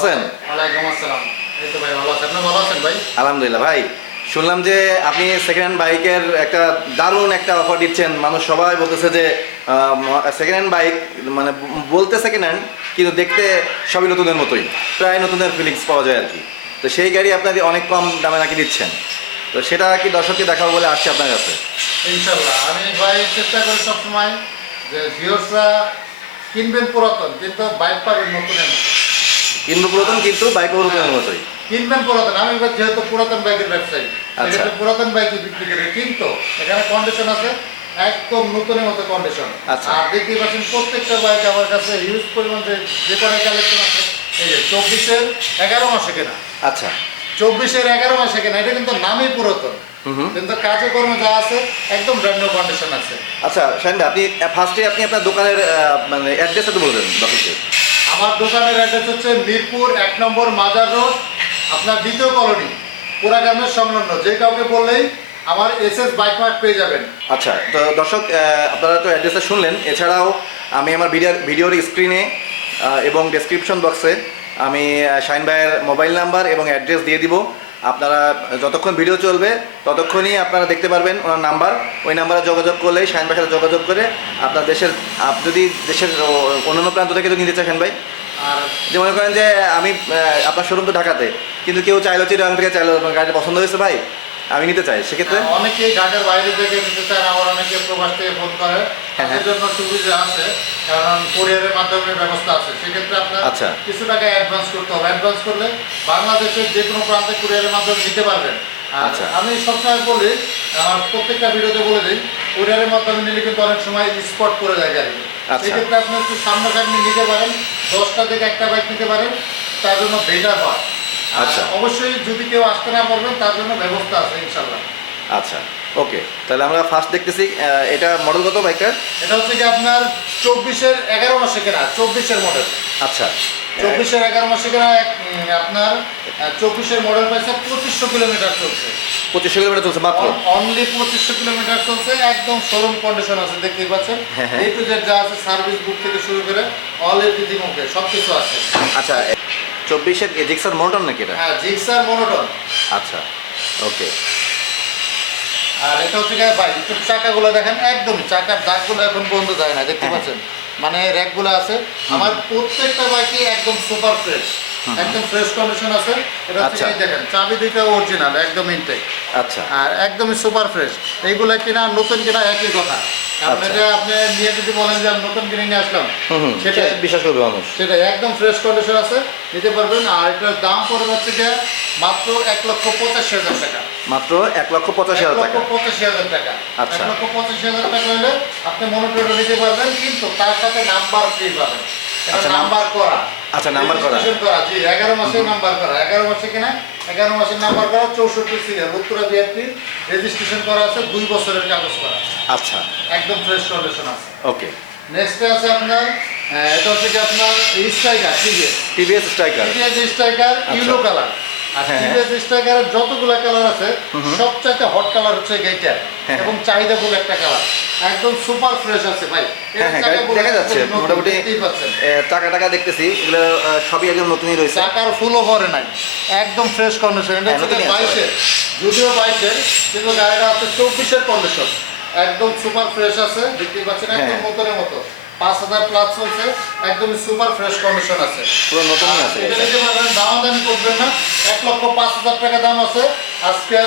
আছেন? ওয়ালাইকুম আসসালাম। এই তো ভাই ভালো আছেন আপনি ভালো আছেন ভাই? আলহামদুলিল্লাহ ভাই। শুনলাম যে আপনি সেকেন্ড হ্যান্ড বাইকের একটা দারুণ একটা অফার দিচ্ছেন। মানুষ সবাই বলতেছে যে সেকেন্ড হ্যান্ড বাইক মানে বলতে সেকেন্ড হ্যান্ড কিন্তু দেখতে সবই নতুনের মতোই। প্রায় নতুনের ফিলিংস পাওয়া যায় আর কি। তো সেই গাড়ি আপনাদের অনেক কম দামে নাকি দিচ্ছেন। তো সেটা কি দর্শককে দেখাবো বলে আসছে আপনার কাছে। ইনশাল্লাহ আমি ভাই চেষ্টা করি সবসময় যে ভিউর্সরা কিনবেন পুরাতন কিন্তু বাইক পাবেন নতুনের মতো। কিন্তু পুরাতন কিন্তু বাইক নতুনের মতোই। কিনবেন পুরাতন। আমি যেহেতু পুরাতন বাইকের ব্যবসায়ী আচ্ছা। সেক্ষেত্রে পুরাতন বাইকই বিক্রি করি। কিন্তু এখানে কন্ডিশন আছে একদম নতুনের মতো কন্ডিশন আচ্ছা। আর দেখতেই পাচ্ছেন প্রত্যেকটা বাইক আমার কাছে হিউজ পরিমাণ যে যে কটা কালেকশন আছে এই যে চব্বিশের এগারো মাসে কেনা। আচ্ছা। চব্বিশের এগারো মাসে কেনা। এটা কিন্তু নামই পুরাতন। কিন্তু কাজে কর্মে যা আছে একদম ব্র্যান্ড নিউ কন্ডিশন আছে। আচ্ছা ভাই আপনি ফার্স্টে আপনি আপনার দোকানের মানে অ্যাড্রেসটা তো বলবেন দর্শককে আমার দোকানের অ্যাড্রেস হচ্ছে মিরপুর এক নম্বর মাজার রোড, আপনার দ্বিতীয় কলোনি, পুরা গ্রামের সংলগ্ন। যে কাউকে বললেই আমার এস এস বাইক মার্ট পেয়ে যাবেন। আচ্ছা তো দর্শক আপনারা তো অ্যাড্রেসটা শুনলেন। এছাড়াও আমি আমার ভিডিও ভিডিওর স্ক্রিনে এবং ডেসক্রিপশন বক্সে আমি শাইন ভাইয়ের মোবাইল নাম্বার এবং অ্যাড্রেস দিয়ে দিব। আপনারা যতক্ষণ ভিডিও চলবে ততক্ষণই আপনারা দেখতে পারবেন ওনার নাম্বার। ওই নাম্বারে যোগাযোগ করলেই শাহিন ভাই সাথে যোগাযোগ করে আপনার দেশের যদি দেশের অন্য অন্যান্য প্রান্ত থেকে যদি নিতে চান ভাই আর যে মনে করেন যে আমি আপনার শোরুম তো ঢাকাতে কিন্তু কেউ চাইলো চিরাং থেকে চাইলো গাড়িটা পছন্দ হয়েছে ভাই আমি নিতে চাই সেক্ষেত্রে? অনেকেই ঢাকার বাইরে থেকে নিতে চান আবার অনেকে প্রবাস থেকে ফোন করে। হ্যাঁ, তাদের জন্য সুবিধা আছে কারণ কুরিয়ারের মাধ্যমে ব্যবস্থা আছে। সেক্ষেত্রে আপনার আচ্ছা। কিছু টাকা অ্যাডভান্স করতে হবে। অ্যাডভান্স করলে বাংলাদেশের যে কোনো প্রান্তে কুরিয়ারের মাধ্যমে নিতে পারবেন। আচ্ছা। আমি সবসময় বলি আমার প্রত্যেকটা ভিডিওতে বলে দিই কুরিয়ারের মাধ্যমে নিলে কিন্তু অনেক সময় স্পট করে যায় গাড়ি। আচ্ছা। সেক্ষেত্রে আপনি একটু সামনাসামনি নিতে পারেন দশটা থেকে একটা বাইক নিতে পারেন তার জন্য বেটার হয়। আচ্ছা। অবশ্যই যদি কেউ আসতে না পারবেন তার জন্য ব্যবস্থা আছে ইনশাল্লাহ আচ্ছা ওকে। তাহলে আমরা ফার্স্ট দেখতেছি এটা মডেল কত বাইকটার এটা হচ্ছে কি আপনার চব্বিশের এগারো মাসে কেনা চব্বিশের মডেল আচ্ছা। চব্বিশের এগারো মাসে কেনা আপনার চব্বিশের মডেল পাইছে পঁচিশশো কিলোমিটার চলছে। পঁচিশশো কিলোমিটার চলছে মাত্র? অনলি পঁচিশশো কিলোমিটার চলছে একদম শোরুম কন্ডিশন আছে দেখতেই পাচ্ছেন। হ্যাঁ, হ্যাঁ। এই টু জেড যা আছে সার্ভিস বুক থেকে শুরু করে অল এভরিথিং ওকে সব কিছু আছে। আচ্ছা চব্বিশের জিক্সার মডেল নাকি এটা? হ্যাঁ জিক্সার মনোটন। আচ্ছা ওকে। আর এটা হচ্ছে ভাই একটু চাকাগুলো দেখেন একদম চাকার দাগগুলো এখন পর্যন্ত যায় না দেখতে হ্যাঁ। পাচ্ছেন? মানে র্যাকগুলো আছে। আমার প্রত্যেকটা বাইকই একদম সুপার ফ্রেশ। একদম ফ্রেশ কন্ডিশন আছে। এটা হচ্ছে আচ্ছা। এই দেখেন চাবি দুইটা অরিজিনাল একদম ইনটেক আচ্ছা। আর একদমই সুপার ফ্রেশ এইগুলো কিনা নতুন কিনা একই কথা। আচ্ছা। আপনি নিয়ে যদি বলেন যে আমি নতুন কিনে নিয়ে আসলাম হুম হুম। সেটা সেটা বিশ্বাস করবে মানুষ। সেটা একদম ফ্রেশ কন্ডিশন আছে। নিতে পারবেন। আর এটার দাম পড়বে হচ্ছে গিয়ে মাত্র এক লক্ষ পঁচাশি হাজার টাকা। মাত্র এক লক্ষ পঁচাশি হাজার টাকা। পঁচাশি হাজার টাকা। আচ্ছা। এক লক্ষ পঁচাশি হাজার টাকা হলে আপনি নিতে পারবেন কিন্তু তার সাথে নাম্বার ফ্রি পাবেন। এটা আচ্ছা, নাম্বার করা। আচ্ছা, নাম্বার করা। জি এগারো মাসে নাম্বার করা। এগারো মাসে কিনা? এগারো মাসের নাম্বার করা চৌষট্টি সিরিয়াল উত্তরা বিআরটি রেজিস্ট্রেশন করা আছে দুই বছরের কাগজ করা আচ্ছা। একদম ফ্রেশ কন্ডিশন আছে। ওকে। নেক্সটে আছে আপনার এটা হচ্ছে কি আপনার striker TVS TVS striker TVS striker. Yellow colour যতগুলো কালার আছে সবচাইতে হট কালার হচ্ছে এইটা হ্যাঁ। এবং চাহিদাফুল একটা কালার একদম সুপার ফ্রেশ আছে ভাই। হ্যাঁ হ্যাঁ দেখা যাচ্ছে মোটামুটি টাকা টাকা দেখতেছি এগুলো সবই একদম নতুনই রয়েছে। চাকার ফুলও ভরে নাই একদম ফ্রেশ কন্ডিশন এটা হ্যাঁ, হচ্ছে বাইশের যদিও বাইশের কিন্তু গাড়িটা আছে চব্বিশের কন্ডিশন একদম সুপার ফ্রেশ আছে দেখতেই পাচ্ছেন একদম। নতুনের মতো। পাঁচ হাজার প্লাস চলছে একদম সুপার ফ্রেশ কন্ডিশন আছে। পুরো নতুনই আছে। এটা গাড়িটা। নিতে পারবেন দামাদামি করবেন না। এক লক্ষ পাঁচ হাজার টাকা দাম আছে। আজকে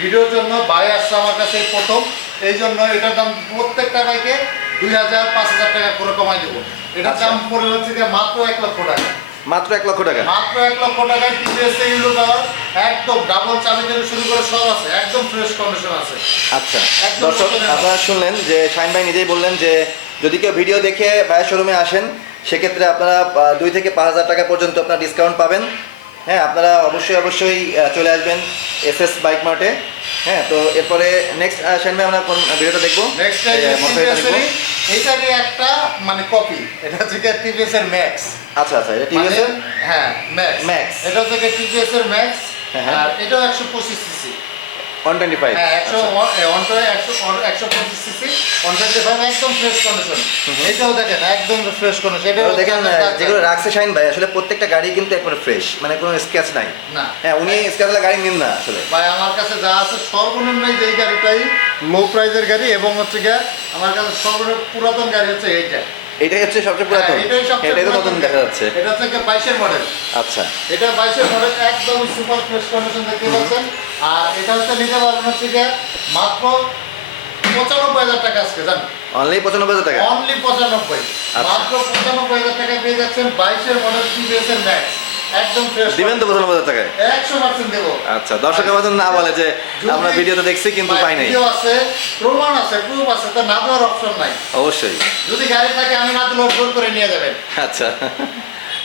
ভিডিওর জন্য বাই আসছে আমার কাছে এই প্রথম। এই জন্য এটার দাম প্রত্যেকটা বাইকে দুই হাজার পাঁচ হাজার টাকা করে কমাই দেবো। এটার আচ্ছা। দাম পড়ে হচ্ছে গিয়ে মাত্র এক লক্ষ টাকা। মাত্র এক লক্ষ টাকা? মাত্র এক লক্ষ টাকায় টিভিএস ইউলো কালার একদম ডাবল চাবি থেকে শুরু করে সব আছে একদম ফ্রেশ কন্ডিশন আছে। আচ্ছা দর্শক আপনারা শুনলেন যে শাইন ভাই নিজেই বললেন যে যদি কেউ ভিডিও দেখে ভাইয়ের শোরুমে আসেন সেক্ষেত্রে আপনারা দুই থেকে পাঁচ হাজার টাকা পর্যন্ত আপনারা ডিসকাউন্ট পাবেন। হ্যাঁ আপনারা অবশ্যই অবশ্যই চলে আসবেন এস এস বাইক মার্টে। হ্যাঁ তো এরপরে নেক্সট ভাই আমরা কোন ভিডিওটা দেখব? এইটারই একটা মানে কপি এটা হচ্ছে টিভিএস এর ম্যাক্স আচ্ছা আচ্ছা এটা টিভিএস এর? হ্যাঁ ম্যাক্স ম্যাক্স এটা হচ্ছে টিভিএস এর ম্যাক্স হ্যাঁ। আর এটাও একশো পঁচিশ সিসি ওয়ান টোয়েন্টি ফাইভ হ্যাঁ একশো একশো পঁচিশ সিসি ওয়ান টোয়েন্টি ফাইভ একদম ফ্রেশ কন্ডিশন এটাও দেখেন একদম ফ্রেশ কন্ডিশন এটা দেখেন যেগুলো রাখছে শাইন ভাই আসলে প্রত্যেকটা গাড়ি কিন্তু একবারে ফ্রেশ মানে কোনো স্ক্র্যাচ নাই। না। হ্যাঁ উনি স্ক্র্যাচ গাড়ি নিন না আসলে। ভাই আমার কাছে যা আছে সর্বনিম্ন যে গাড়িটাই লো প্রাইজের গাড়ি এবং হচ্ছে গিয়ে আমার কাছে সর্বনিম্ন পুরাতন গাড়ি হচ্ছে এইটা। এটাই হচ্ছে সবচেয়ে পুরাতন। হ্যাঁ, এটাই তো নতুন দেখা যাচ্ছে। এটা থেকে গিয়ে বাইশের মডেল আচ্ছা। এটা বাইশের মডেল একদম সুপার ফ্রেশ কন্ডিশন দেখতে পাচ্ছেন। আর এটা হচ্ছে নিতে পারবেন হচ্ছে যে মাত্র পঁচানব্বই হাজার টাকা আজকে জানেন? অনলি পঁচানব্বই হাজার টাকা? অনলি পঁচানব্বই। আচ্ছা। মাত্র পঁচানব্বই হাজার টাকা পেয়ে যাচ্ছেন বাইশের মডেল টিভিএস এর ম্যাক্স দিবেন তো আচ্ছা দর্শক আমাদের না বলে যে আমরা ভিডিওতে দেখছি কিন্তু পাই নাই। আছে প্রমাণ আছে প্রুফ আছে তো না দেওয়ার অপশন নাই। অবশ্যই। যদি গাড়ি থাকে আমি না দিলে জোর করে নিয়ে যাবেন। আচ্ছা।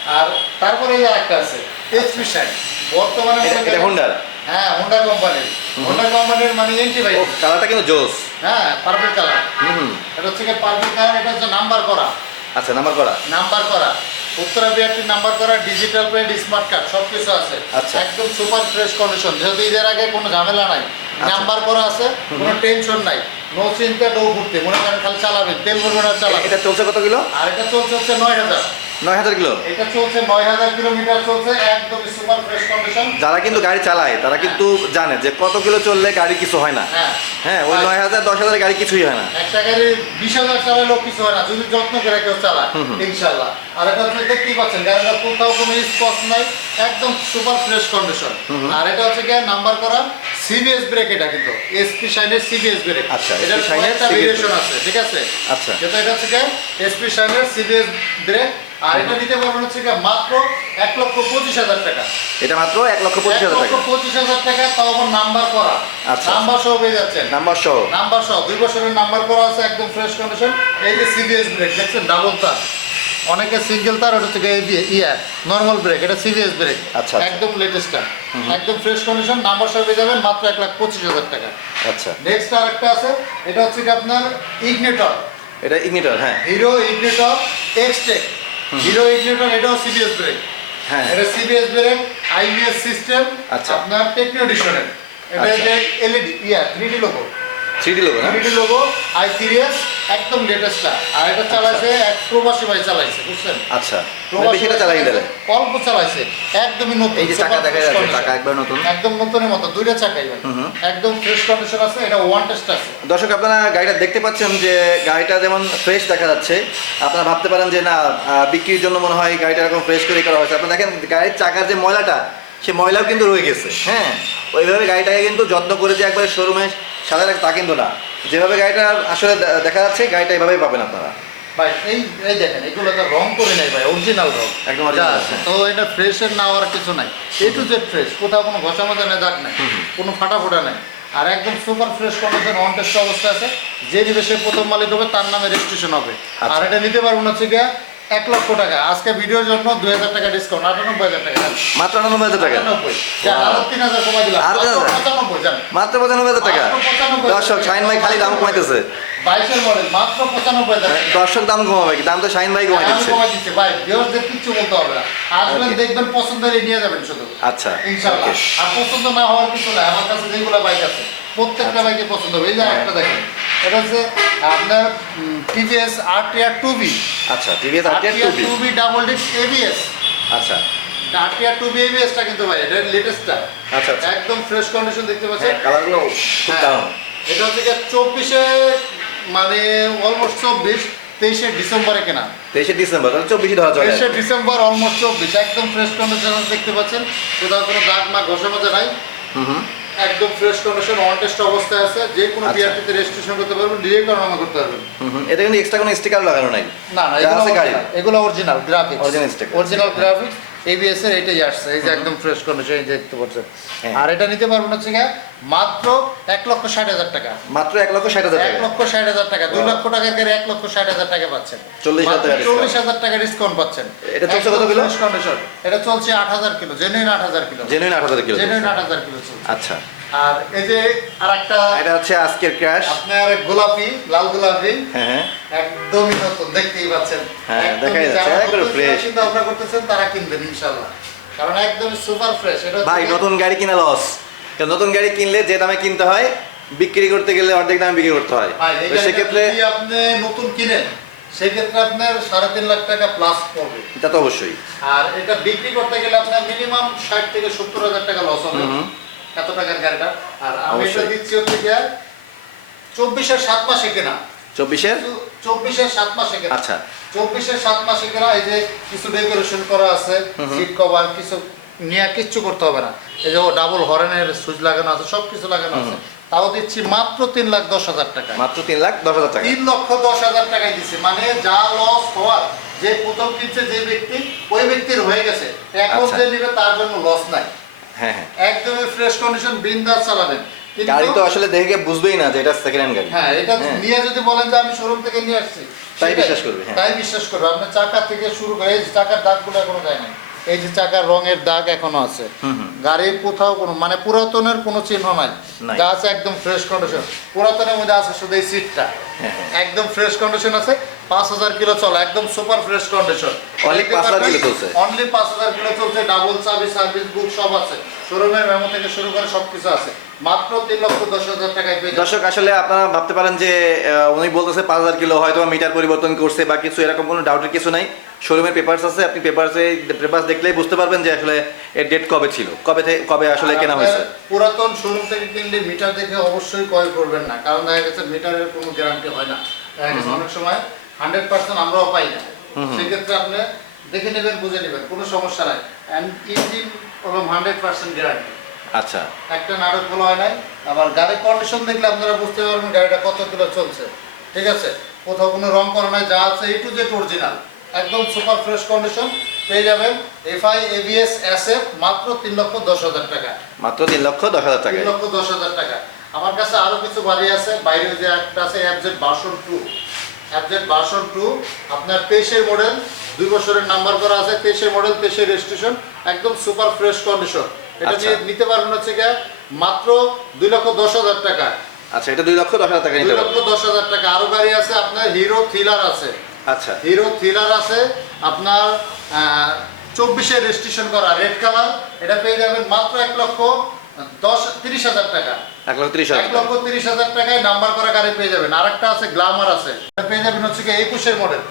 আর তারপরে এই আরেকটা আছে এইচপি সাইড বর্তমানে এটা- হ্যাঁ হোন্ডা কোম্পানির হোন্ডা কোম্পানির মানে এন্টি কালারটা কিন্তু জোস। হ্যাঁ পার্পল কালার হুম এটা হচ্ছে পার্পল কালার এটা হচ্ছে নাম্বার করা। আচ্ছা নাম্বার করা? নাম্বার করা। উত্তরা বিআরটি নাম্বার করা ডিজিটাল প্লেট স্মার্ট কার্ড সব কিছু আছে। আচ্ছা। একদম সুপার ফ্রেশ কন্ডিশন যেহেতু ঈদের আগে কোনো ঝামেলা নাই। নাম্বার করা আছে কোনো টেনশন নাই। নো চিন্তা নো ঘুরতে। মনে করেন খালি চালাবে তেল ভরবে আর চালাবেন। এটা চলছে কত কিলো? আর এটা চলছে হচ্ছে নয় হাজার। নয় হাজার কিলো? এটা চলছে নয় হাজার কিলোমিটার চলছে একদম সুপার ফ্রেশ কন্ডিশন। যারা কিন্তু গাড়ি চালায় তারা কিন্তু জানে যে কত কিলো চললে গাড়ি কিছু হয় না। হ্যাঁ। হ্যাঁ ওই নয় হাজার দশ হাজার গাড়ি কিছুই হয় না। একটা গাড়ি বিশ হাজার চালালেও কিছু হয় না যদি যত্ন করে কেউ চালায়। ইনশাল্লাহ আর এটা হচ্ছে দেখতেই পাচ্ছেন গাড়িটা কোথাও কোনো স্পট নাই একদম সুপার ফ্রেশ কন্ডিশন। আর এটা হচ্ছে গিয়ে নাম্বার করা সিবিএস ব্রেক এটা কিন্তু এসপি শাইনের সিবিএস ব্রেক আচ্ছা, এটা শাইনের ভেরিয়েশন আছে ঠিক আছে? আচ্ছা। যেটা এটা হচ্ছে এসপি শাইনের সিবিএস ব্রেক আর এটা নিতে পারবেন হচ্ছে মাত্র এক লক্ষ পঁচিশ হাজার টাকা। এটা মাত্র এক লক্ষ পঁচিশ হাজার টাকা। পঁচিশ হাজার টাকা তাও আবার নাম্বার করা। আচ্ছা। নাম্বার সহ পেয়ে যাচ্ছেন। নাম্বার সহ। নাম্বার সহ। দুই বছরের নাম্বার করা আছে একদম ফ্রেশ কন্ডিশন এই যে সিবিএস ব্রেক দেখছেন? ডাবল তার। অনেকে সিঙ্গেল তার ওটা থেকে ইয়া নর্মাল ব্রেক এটা সিবিএস ব্রেক আচ্ছা, আচ্ছা। একদম লেটেস্টটা একদম ফ্রেশ কন্ডিশন নাম্বার সহ পেয়ে যাবেন মাত্র এক লাখ পঁচিশ হাজার টাকা। আচ্ছা। নেক্সট আরেকটা আছে এটা হচ্ছে কি আপনার ইগনেটর এটা ইগনিটর হ্যাঁ। Hero igniter Xtec Hero igniter এটাও সিবিএস ব্রেক হ্যাঁ। এটা সিবিএস ব্রেক আইবিএস সিস্টেম আচ্ছা। আপনার টেকনো এডিশনের এটা আচ্ছা। যে LED yeah three D logo three D না? Three D logo I serious একদম লেটেস্টটা আর এটা চালাইছে এক প্রবাসী ভাই চালাইছে বুঝছেন? আচ্ছা। প্রবাসী বেশিটা চালাই দিলে অল্প চালাইছে একদমই নতুন এই যে চাকা দেখা যাচ্ছে। চাকা একবার নতুন। একদম নতুনের মতো দুইটা চাকাই ভাই। একদম ফ্রেশ কন্ডিশন আছে এটা ওয়ান টেস্ট আছে। দর্শক আপনারা গাড়িটা দেখতে পাচ্ছেন যে গাড়িটা যেমন ফ্রেশ দেখা যাচ্ছে আপনারা ভাবতে পারেন যে না বিক্রির জন্য মনে হয় গাড়িটা এরকম ফ্রেশ করে করা হয়েছে। আপনারা দেখেন গাড়ির চাকার যে ময়লাটা সে ময়লাও কিন্তু রয়ে গেছে। হ্যাঁ ওইভাবে গাড়িটাকে কিন্তু যত্ন করে যে একবারে শোরুমে সাদা তা কিন্তু না। যেভাবে গাড়িটা আসলে দেখা যাচ্ছে গাড়িটা এভাবেই পাবেন আপনারা। ভাই এই এই দেখেন এগুলো তো রং করে নাই ভাই অরিজিনাল রং। একদম। তো এটা ফ্রেশের না হওয়ার কিছু নাই। এ টু জেড ফ্রেশ কোথাও কোনো ঘষা মাজা নেই দাগ নাই। কোনো ফাটা ফোটা নাই। আর একদম super fresh condition on test অবস্থা আছে। যে নিবে সে প্রথম মালিক হবে তার নামে রেজিস্ট্রেশন হবে। আচ্ছা। আর এটা নিতে পারবেন হচ্ছে গিয়া এক লক্ষ টাকা। আজকে ভিডিওর জন্য দুই হাজার টাকা ডিসকাউন্ট আটানব্বই হাজার টাকা। মাত্র আটানব্বই হাজার টাকা? তিন হাজার কমাই দিলাম। মাত্র পঁচানব্বই হাজার টাকা? দর্শক শাহিন ভাই খালি দাম কমাইতেছে। বাইশের মডেল মাত্র পঁচানব্বই হাজার দর্শক দাম কমাবে কি? দাম তো শাহিন ভাই কমাই দিচ্ছে। কমাই দিচ্ছি। ভাই ভিউয়ারদের কিচ্ছু বলতে হবে না। আসবেন দেখবেন পছন্দ হলে নিয়ে যাবেন শুধু। আচ্ছা। ইনশাআল্লাহ আর পছন্দ না হওয়ার কিছু না আমার কাছে যেগুলো বাইক আছে প্রত্যেকটা বাইকে পছন্দ হবে। এই যে একটা দেখেন। এটা হচ্ছে আপনার TVS R TR two B আচ্ছা TVS R R TR two two B double disc ABS আচ্ছা। আর টিআর টু বি এবিএসটা কিন্তু ভাই এটা লেটেস্টটা আচ্ছা আচ্ছা। একদম ফ্রেশ কন্ডিশন দেখতে পাচ্ছেন। হ্যাঁ কালারগুলো খুব হ্যাঁ। দারুণ। এটা হচ্ছে চব্বিশে মানে অলমোস্ট চব্বিশ তেইশে ডিসেম্বরে কেনা। তেইশে ডিসেম্বর চব্বিশে ধরা চলে। তেইশে ডিসেম্বর অলমোস্ট চব্বিশ। একদম ফ্রেশ কন্ডিশন দেখতে পাচ্ছেন। কোথাও কোনো দাগ না ঘষা মাজা নাই। হুম হুম। একদম ফ্রেশ কন্ডিশন অন টেস্ট অবস্থায় আছে যে কোনো আচ্ছা। বিআরটিতে রেজিস্ট্রেশন করতে পারবেন ডিরেক্ট নামা করতে পারবেন। হুম হুম। কিন্তু এক্সট্রা কোনো স্টিকার লাগানো নাই? না না এগুলো original graphics original sticker original graphics ABS এর এটাই আসছে এই যে একদম ফ্রেশ কন্ডিশন দেখতে পাচ্ছেন। হ্যাঁ। আর এটা নিতে পারবেন হচ্ছে গিয়ে মাত্র এক লক্ষ ষাট হাজার টাকা। মাত্র এক লক্ষ ষাট হাজার এক লক্ষ ষাট হাজার টাকা দুই লক্ষ টাকার গাড়ি এক লক্ষ ষাট হাজার টাকা পাচ্ছেন। 40,000 টাকা চল্লিশ হাজার টাকা ডিসকাউন্ট পাচ্ছেন। এটা চলছে কত কিলো? কন্ডিশন এটা চলছে আট হাজার কিলো জেনুইন আট হাজার কিলো। জেনুইন আট হাজার কিলো জেনুইন আট হাজার কিলো আচ্ছা। আর এই যে আর একটা এটা হচ্ছে আজকের ক্র্যাশ আপনার গোলাপি লাল গোলাপি। হ্যাঁ হ্যাঁ। একদমই নতুন দেখতেই পাচ্ছেন। হ্যাঁ, দেখাই যাচ্ছে। চিন্তা ভাবনা করতেছেন তারা কিনবেন ইনশাল্লাহ কারণ একদমই সুপার ফ্রেশ এটা ভাই নতুন গাড়ি কিনা লস কারণ নতুন গাড়ি কিনলে যে দামে কিনতে হয় বিক্রি করতে গেলে অর্ধেক দামে বিক্রি করতে হয়। সেক্ষেত্রে আপনি নতুন কিনেন সেক্ষেত্রে আপনার সাড়ে তিন লাখ টাকা প্লাস পড়বে। এটা তো অবশ্যই। আর এটা বিক্রি করতে গেলে আপনার মিনিমাম ষাট থেকে সত্তর হাজার টাকা লস হবে। এত টাকার গাড়িটা? আর আমি এটা দিচ্ছি হচ্ছে গিয়া চব্বিশের সাত মাসে কেনা। চব্বিশের? চব্বিশের সাত মাসে কেনা। আচ্ছা। চব্বিশের সাত মাসে কেনা এই যে কিছু ডেকোরেশন করা আছে সিট কভার কিছু নিয়ে কিচ্ছু করতে হবে না। এই যে ডাবল হরেনের সুইচ লাগানো আছে সব কিছু লাগানো আছে। তাও দিচ্ছি মাত্র তিন লাখ দশ হাজার টাকা মাত্র তিন লাখ দশ হাজার টাকা তিন লক্ষ দশ হাজার টাকায় দিচ্ছে মানে যা লস হওয়ার যে প্রথম কিনছে যে ব্যক্তি ওই ব্যক্তির হয়ে গেছে। এখন আচ্ছা। যে নিবে তার জন্য লস নাই। হ্যাঁ হ্যাঁ। একদমই ফ্রেশ কন্ডিশন বিন্দাস চালাবেন। গাড়ি তো আসলে দেখে বুঝবেই না যে এটা সেকেন্ড হ্যান্ড গাড়ি। হ্যাঁ এটা হ্যাঁ। নিয়ে যদি বলেন যে আমি শোরুম থেকে নিয়ে আসছি তাই বিশ্বাস করবে। তাই বিশ্বাস করবে। আপনার চাকা থেকে শুরু করে এই চাকার দাগগুলো এখনও যায় না এই যে চাকার রঙের দাগ এখনও আছে। গাড়ির কোথাও কোনো মানে পুরাতনের কোনো চিহ্ন নাই। যা আছে একদম ফ্রেশ কন্ডিশন পুরাতনের মধ্যে আছে শুধু এই সিটটা। একদম ফ্রেশ কন্ডিশন আছে। পাঁচ হাজার কিলো চলে একদম super fresh condition Only 5,000 kilo চলছে? অনলি পাঁচ হাজার কিলো চলছে ডাবল চাবি সার্ভিস বুক সব আছে। শোরুমের মেমো থেকে শুরু করে সব কিছু আছে। মাত্র তিন লক্ষ দশ হাজার টাকায় পেয়ে দর্শক আসলে আপনারা ভাবতে পারেন যে উনি বলতেছে পাঁচ হাজার কিলো হয়তো মিটার পরিবর্তন করছে বা কিছু এরকম কোনো ডাউটের কিছু নাই। শোরুমের পেপারস আছে আপনি পেপারসে পেপারস দেখলেই বুঝতে পারবেন যে আসলে এর ডেট কবে ছিল কবে কবে আসলে কেনা হয়েছে। পুরাতন শোরুম থেকে কিনলে মিটার দেখে অবশ্যই ক্রয় করবেন না কারণ দেখা গেছে মিটারের কোনো গ্যারান্টি হয় না। অনেক সময় হান্ড্রেড পার্সেন্ট আমরাও পাই না। সেক্ষেত্রে আপনি দেখে নেবেন বুঝে নেবেন কোনো সমস্যা নাই। ইঞ্জিন হান্ড্রেড পার্সেন্ট গ্যারান্টি আচ্ছা। একটা নাটক খোলা হয় নাই আবার গাড়ির কন্ডিশন দেখলে আপনারা বুঝতে পারবেন গাড়িটা কত কিলো চলছে। ঠিক আছে? কোথাও কোনো রং করা নাই যা আছে এই টু জেড অরিজিনাল একদম সুপার ফ্রেশ কন্ডিশন পেয়ে যাবেন। এফআই এবিএস এসএফ মাত্র তিন লক্ষ দশ হাজার টাকা। মাত্র তিন লক্ষ দশ হাজার টাকায়। তিন লক্ষ দশ হাজার টাকা। আমার কাছে আরও কিছু বাড়ি আছে বাইরে যে একটা আছে অ্যাপজেট বাসন টু অ্যাপজেট বাসন টু আপনার তেইশের মডেল দুই বছরের নাম্বার করা আছে তেইশের মডেল তেইশের রেজিস্ট্রেশন একদম সুপার ফ্রেশ কন্ডিশন এটা আচ্ছা। নিয়ে নিতে পারবেন হচ্ছে গিয়ে মাত্র দুই লক্ষ দশ হাজার টাকা। আচ্ছা এটা দুই লক্ষ দশ হাজার টাকা দুই লক্ষ দশ হাজার টাকা। আরও গাড়ি আছে আপনার হিরো থ্রিলার আছে। আচ্ছা। হিরো থ্রিলার আছে আপনার চব্বিশের রেজিস্ট্রেশন করা রেড কালার এটা পেয়ে যাবেন মাত্র এক লক্ষ দশ তিরিশ হাজার টাকা। এক লক্ষ তিরিশ হাজার এক টাকা লক্ষ তিরিশ হাজার টাকায় নাম্বার করা গাড়ি পেয়ে যাবেন। আর একটা আছে গ্লামার আছে। পেয়ে যাবেন হচ্ছে কি একুশের মডেল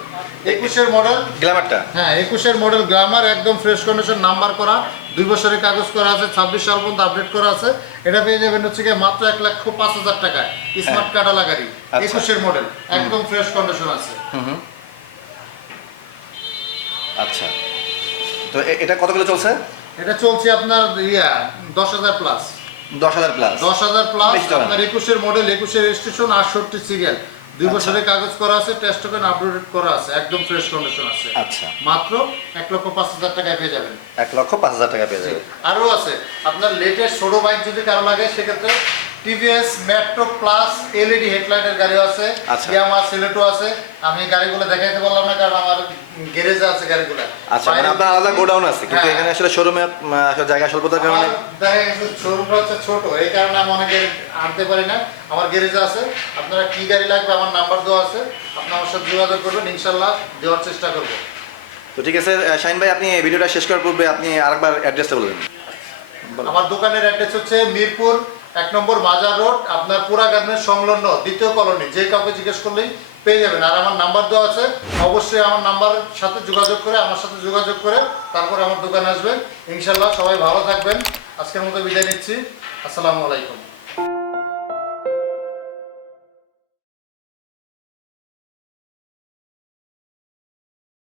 একুশের মডেল গ্ল্যামারটা হ্যাঁ একুশের মডেল গ্লামার একদম ফ্রেশ কন্ডিশন নাম্বার করা। দুই বছরের কাগজ করা আছে ছাব্বিশ সাল পর্যন্ত আপডেট করা আছে। এটা পেয়ে যাবেন হচ্ছে কি মাত্র এক লক্ষ পাঁচ হাজার টাকায়। স্মার্ট গাড়ি আচ্ছা। একুশের মডেল একদম ফ্রেশ কন্ডিশন আছে। আচ্ছা। তো এটা কত কিলো চলছে? এটা চলছে আপনার ইয়া দশ হাজার প্লাস দশ হাজার প্লাস দশ হাজার প্লাস বেশি চলে না। আপনার একুশের মডেল একুশের রেজিস্ট্রেশন আটষট্টি সিরিয়াল দুই আচ্ছা। বছরের কাগজ করা আছে টেস্ট টোকেন আপডেট করা আছে একদম ফ্রেশ কন্ডিশন আছে। আচ্ছা। মাত্র এক লক্ষ পাঁচ হাজার টাকায় পেয়ে যাবেন। এক লক্ষ পাঁচ হাজার টাকা পেয়ে যাবেন। আরও আছে আপনার লেটেস্ট ছোট বাইক যদি কারও লাগে সেক্ষেত্রে টিভিএস মেট্রো প্লাস এলইডি হেডলাইটের গাড়িও আছে আচ্ছা। ইয়ামা সিলেটো আছে আমি গাড়িগুলো দেখাইতে পারলাম না কারণ আমার গ্যারেজে আছে গাড়িগুলো আচ্ছা মানে আপনার আলাদা গোডাউন আছে কিন্তু হ্যাঁ। এখানে আসলে শোরুমে জায়গা স্বল্পতার কারণে আমার দেখা গেছে শোরুমটা হচ্ছে ছোট এই কারণে আমি অনেক গাড়ি আনতে পারি না আমার গ্যারেজে আছে আপনারা কি গাড়ি লাগবে আমার নাম্বার দেওয়া আছে আপনি আমার সাথে যোগাযোগ করবেন ইনশাল্লাহ দেওয়ার চেষ্টা করব তো ঠিক আছে শাহিন ভাই আপনি ভিডিওটা শেষ করার পূর্বে আপনি আরেকবার অ্যাড্রেসটা বলবেন বলো। আমার দোকানের অ্যাড্রেস হচ্ছে মিরপুর এক নম্বর বাজার রোড, আপনার পুরা গার্ডেনের সংলগ্ন দ্বিতীয় কলোনি, যে কাউকে জিজ্ঞেস করলেই পেয়ে যাবেন। আর আমার নাম্বার দেওয়া আছে, অবশ্যই আমার নাম্বারের সাথে যোগাযোগ করে, আমার সাথে যোগাযোগ করে তারপরে আমার দোকানে আসবেন। ইনশাল্লাহ সবাই ভালো থাকবেন। আজকের মতো বিদায় নিচ্ছি। আসসালামু আলাইকুম।